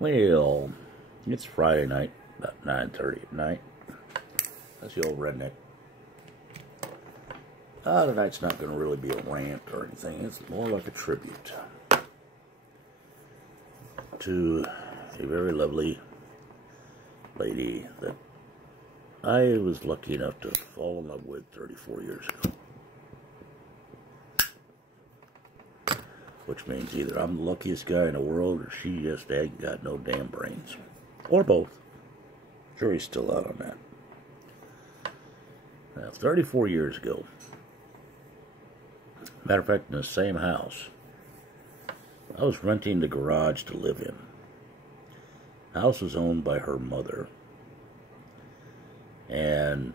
Well, it's Friday night, about 9:30 at night. That's the old redneck. Tonight's not going to really be a rant or anything. It's more like a tribute to a very lovely lady that I was lucky enough to fall in love with 34 years ago. Which means either I'm the luckiest guy in the world or she just ain't got no damn brains. Or both. Jury's still out on that. Now, 34 years ago, matter of fact, in the same house, I was renting the garage to live in. The house was owned by her mother. And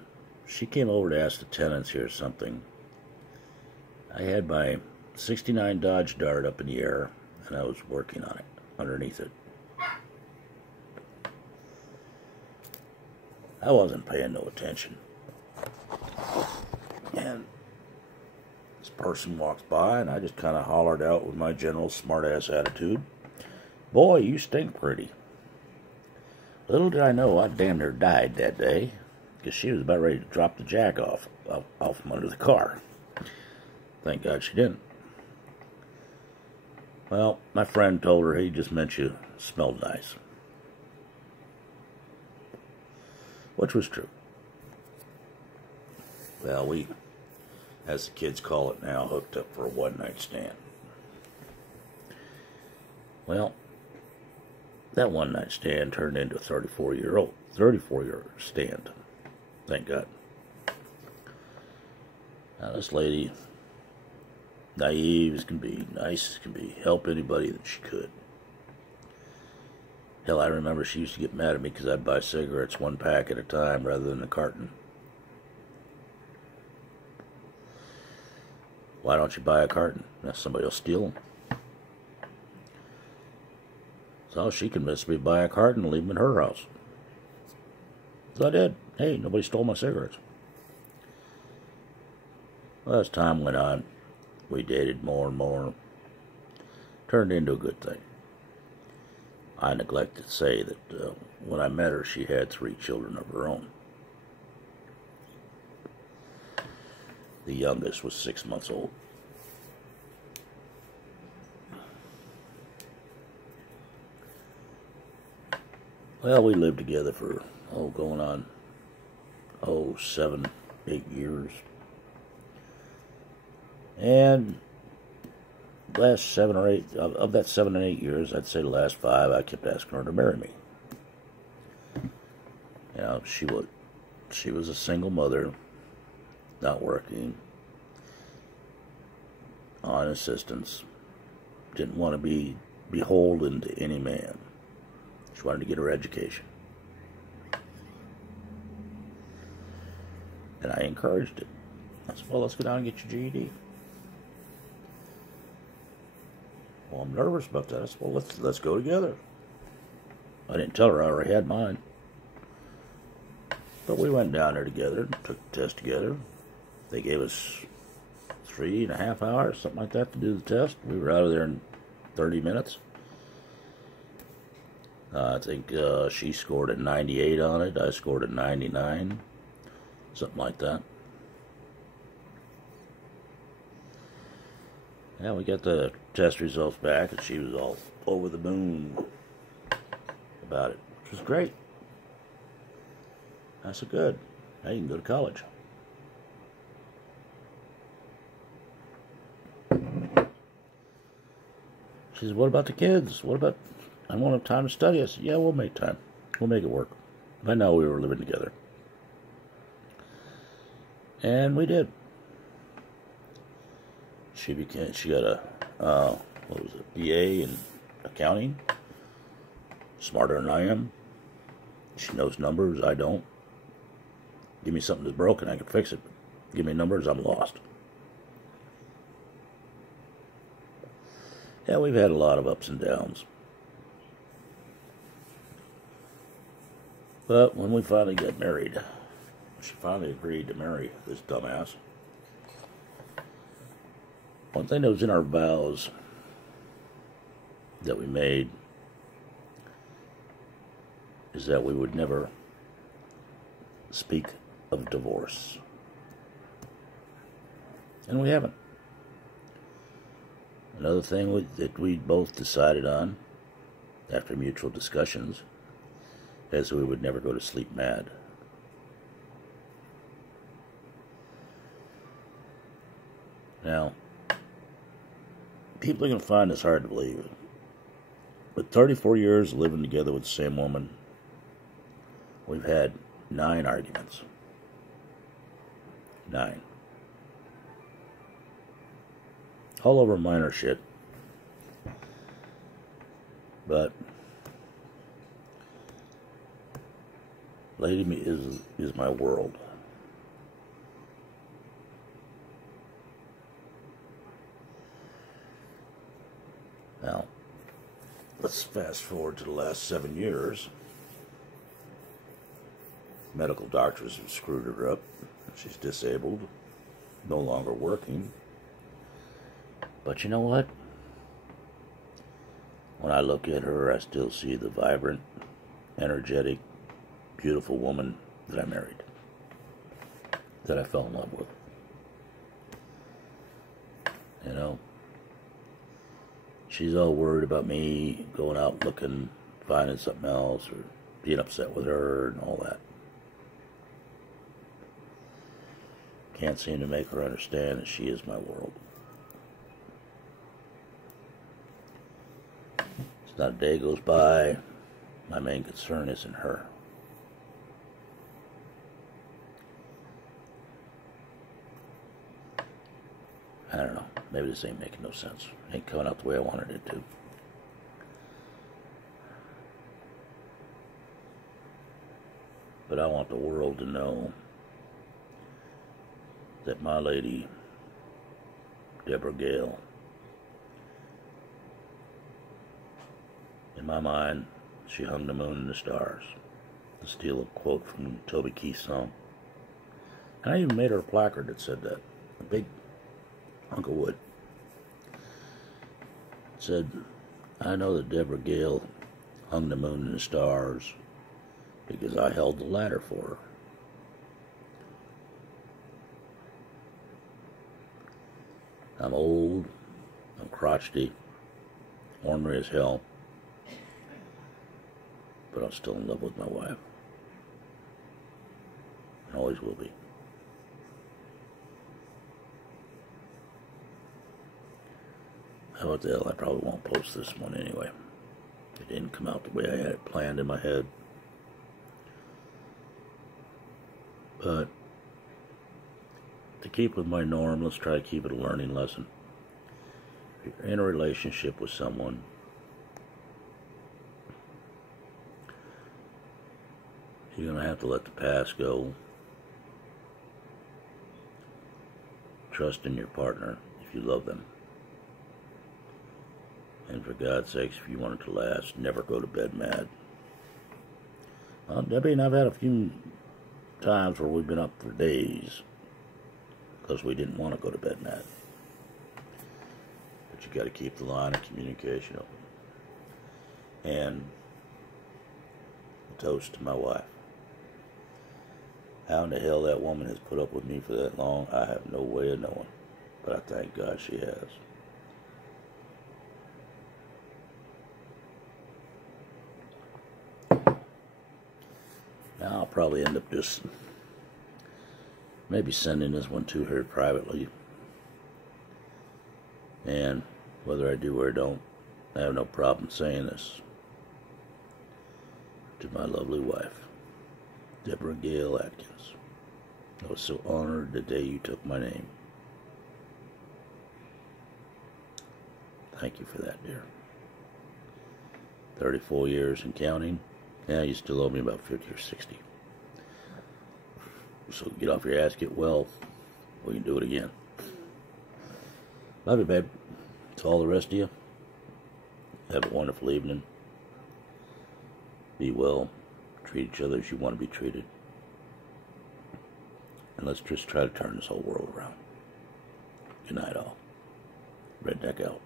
she came over to ask the tenants here something. I had my 69 Dodge Dart up in the air, and I was working on it, underneath it. I wasn't paying no attention. And this person walks by, and I just kind of hollered out with my general smart-ass attitude, "Boy, you stink pretty." Little did I know I damn near died that day, because she was about ready to drop the jack off from under the car. Thank God she didn't. Well, my friend told her he just meant you smelled nice. Which was true. Well, we, as the kids call it now, hooked up for a one-night stand. Well, that one-night stand turned into a 34-year stand. Thank God. Now, this lady, naive as can be, nice as can be, help anybody that she could. Hell, I remember she used to get mad at me because I'd buy cigarettes one pack at a time rather than a carton. Why don't you buy a carton? Now somebody will steal them. So she convinced me to buy a carton and leave them in her house. So I did. Hey, nobody stole my cigarettes. Well, as time went on, we dated more and more. Turned into a good thing. I neglected to say that when I met her, she had 3 children of her own. The youngest was 6 months old. Well, we lived together for, going on, 7, 8 years. And last 7 or 8, of that 7 and 8 years, I'd say the last 5, I kept asking her to marry me. You know, she was a single mother, not working, on assistance, didn't want to be beholden to any man. She wanted to get her education. And I encouraged it. I said, well, let's go down and get your GED. Well, I'm nervous about that. I said, well, let's go together. I didn't tell her I already had mine. But we went down there together, took the test together. They gave us 3.5 hours, something like that, to do the test. We were out of there in 30 minutes. I think she scored a 98 on it. I scored a 99. Something like that. Yeah, we got the test results back, and she was all over the moon about it, which was great. I said, good. Now you can go to college. She said, what about the kids? What about, I won't have time to study. I said, yeah, we'll make time. We'll make it work. By now we were living together. And we did. She got a, BA in accounting. Smarter than I am. She knows numbers, I don't. Give me something that's broken, I can fix it. Give me numbers, I'm lost. Yeah, we've had a lot of ups and downs. But when we finally got married, she finally agreed to marry this dumbass. One thing that was in our vows that we made is that we would never speak of divorce. And we haven't. Another thing that we both decided on, after mutual discussions, is we would never go to sleep mad. Now, people are going to find this hard to believe. But 34 years living together with the same woman, we've had 9 arguments. 9. All over minor shit. But Lady is my world. Now, let's fast forward to the last 7 years. Medical doctors have screwed her up. She's disabled, no longer working. But you know what? When I look at her, I still see the vibrant, energetic, beautiful woman that I married, that I fell in love with. You know? She's all worried about me going out looking, finding something else, or being upset with her and all that. Can't seem to make her understand that she is my world. It's not a day goes by, my main concern isn't her. I don't know. Maybe this ain't making no sense. Ain't coming out the way I wanted it to. But I want the world to know that my lady, Deborah Gale, in my mind, she hung the moon and the stars. To steal a quote from Toby Keith's song. And I even made her a placard that said that. A big hunk of wood. It said, I know that Deborah Gale hung the moon and the stars because I held the ladder for her. I'm old, I'm crotchety, ornery as hell, but I'm still in love with my wife. And always will be. How about the hell? I probably won't post this one anyway. It didn't come out the way I had it planned in my head. But to keep with my norm, let's try to keep it a learning lesson. If you're in a relationship with someone, you're going to have to let the past go. Trust in your partner if you love them. And for God's sakes, if you want it to last, never go to bed mad. Well, Debbie and I've had a few times where we've been up for days because we didn't want to go to bed mad. But you got to keep the line of communication open. And a toast to my wife. How in the hell that woman has put up with me for that long, I have no way of knowing. But I thank God she has. Now I'll probably end up just maybe sending this one to her privately. And whether I do or don't, I have no problem saying this. To my lovely wife, Deborah Gale Atkins. I was so honored the day you took my name. Thank you for that, dear. 34 years and counting. Yeah, you still owe me about 50 or 60. So get off your ass, get well. We can do it again. Love you, babe. To all the rest of you, have a wonderful evening. Be well. Treat each other as you want to be treated. And let's just try to turn this whole world around. Good night, all. Redneck out.